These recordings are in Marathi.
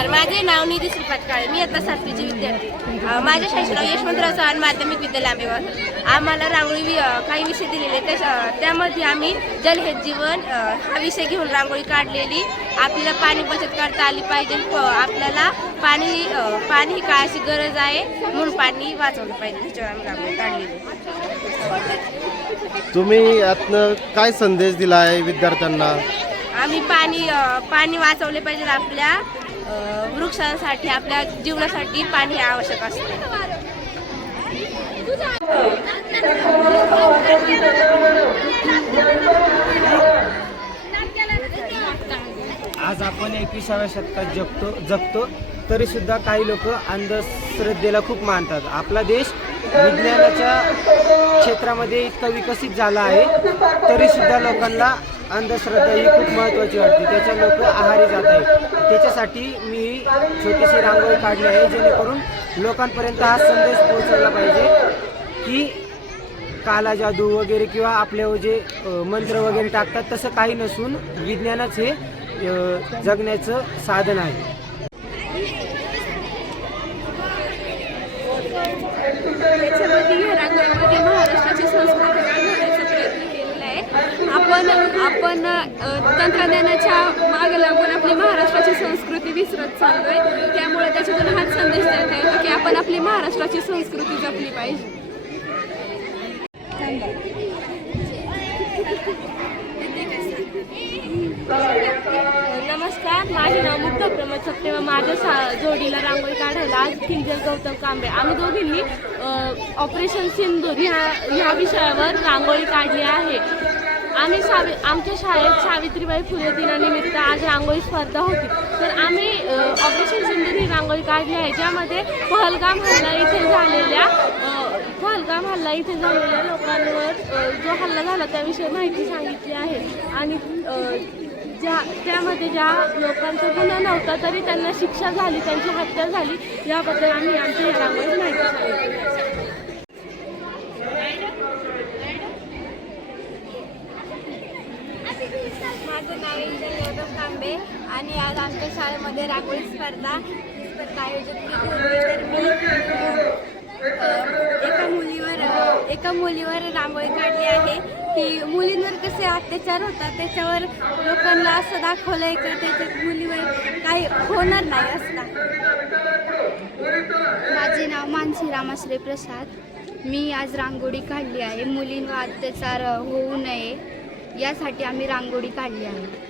नमस्कार माझे नाव निधी श्रीपाद काळे. मी आता सातवीची विद्यार्थी. अ, माझ्या शाळेचं नाव यशवंतराव चव्हाण माध्यमिक विद्यालय आंबेगाव आम्हाला रांगोळी वि- काही विषय दिलेले त्याच्या त्यामध्ये आम्ही जल हे जीवन हा विषय घेऊन रांगोळी काढलेली. आपल्याला पाणी बचत करता आली पाहिजे. आपल्याला पाणी पाणी ही काळाची गरज आहे. म्हणून पाणी वाचवलं पाहिजे. त्याच्यावर आम्ही रांगोळी काढलेली तुम्ही यातनं काय संदेश दिला आहे विद्यार्थ्यांना? आम्ही पाणी पाणी वाचवले पाहिजे आपल्या वृक्षांसाठी आपल्या जीवनासाठी पाणी आवश्यक असते. आज आपण एकविसाव्या शतकात जगतो जगतो तरी सुद्धा काही लोक अंधश्रद्धेला खूप मानतात. आपला देश विज्ञानाच्या क्षेत्रामध्ये इतका विकसित झाला आहे तरी सुद्धा लोकांना अंधश्रद्धा ही खूप महत्त्वाची वाटते. त्याच्या लोक आहारी जात आहेत. त्याच्यासाठी मी छोटीशी रांगोळी काढली आहे जेणेकरून लोकांपर्यंत हा संदेश पोहोचवला पाहिजे की काला जादू वगैरे किंवा आपले जे मंत्र वगैरे टाकतात तसं काही नसून विज्ञानच हे जगण्याचं साधन आहे. महाराष्ट्राची संस्कृती पण आपण आपण तंत्रज्ञानाच्या मागे लागून आपली महाराष्ट्राची संस्कृती विसरत चाललोय. त्यामुळे त्याच्यातून हाच संदेश देता येतो की आपण आपली महाराष्ट्राची संस्कृती जपली पाहिजे. नमस्कार माझे नाव मुक्त प्रमोद सप्ते व माझ्या सा जोडीला रांगोळी काढायला आज किंजल गौतम कांबळे. आम्ही दोघींनी ऑपरेशन सिंदूर ह्या ह्या विषयावर रांगोळी काढली आहे. आम्ही सावि आमच्या शाळेत सावित्रीबाई फुले दिनानिमित्त आज रांगोळी स्पर्धा होती. तर आम्ही ऑपरेशन सिंदूर ही रांगोळी काढली आहे. ज्यामध्ये पहलगाम हल्ला इथे झालेल्या पहलगाम हल्ला इथे झालेल्या लोकांवर जो हल्ला झाला त्याविषयी माहिती सांगितली आहे. आणि ज्या त्यामध्ये ज्या लोकांचा गुन्हा नव्हता तरी त्यांना शिक्षा झाली त्यांची हत्या झाली याबद्दल आम्ही आमच्या या रांगोळीत माहिती सांगितली माझं नाव इंजन गौतम कांबे आणि आज आमच्या शाळेमध्ये रांगोळी स्पर्धा. ही स्पर्धा आयोजित केली होती. तर मी एका मुलीवर एका मुलीवर रांगोळी काढली आहे. की मुलींवर कसे अत्याचार होतात त्याच्यावर लोकांना असं दाखवलं आहे का? त्याच्यात मुलीवर काही होणार नाही असं माझे नाव मानसी रामाश्री प्रसाद. मी आज रांगोळी काढली आहे. मुलींवर अत्याचार होऊ नये. यासाठी आम्ही रांगोळी काढली आहे.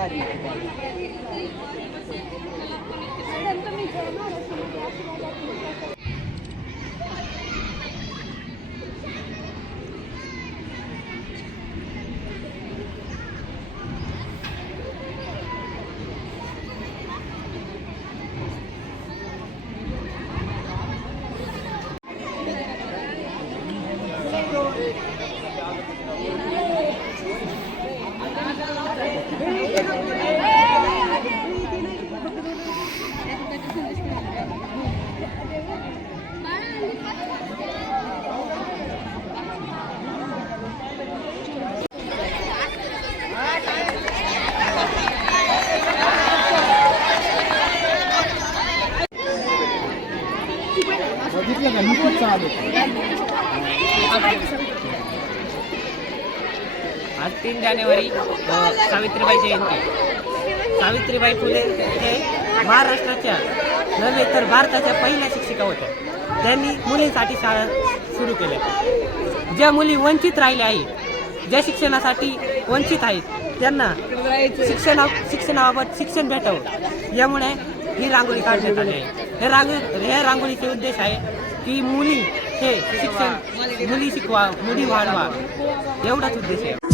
भारी. आज तीन जानेवारी सावित्रीबाई जयंती. सावित्रीबाई फुले हे महाराष्ट्राच्या नव्हे तर भारताच्या पहिल्या शिक्षिका होत्या. त्यांनी मुलींसाठी शाळा सुरू केल्या. ज्या मुली वंचित राहिल्या आहेत ज्या शिक्षणासाठी वंचित आहेत त्यांना शिक्षणा शिक्षणाबाबत शिक्षण भेटावं. यामुळे ही रांगोळी काढण्यात आली आहे. हे रांगोळी हे रांगोळीचे उद्देश आहे की मुली हे शिक्षण मुली शिकवा मुली वाढवा. एवढाच उद्देश आहे.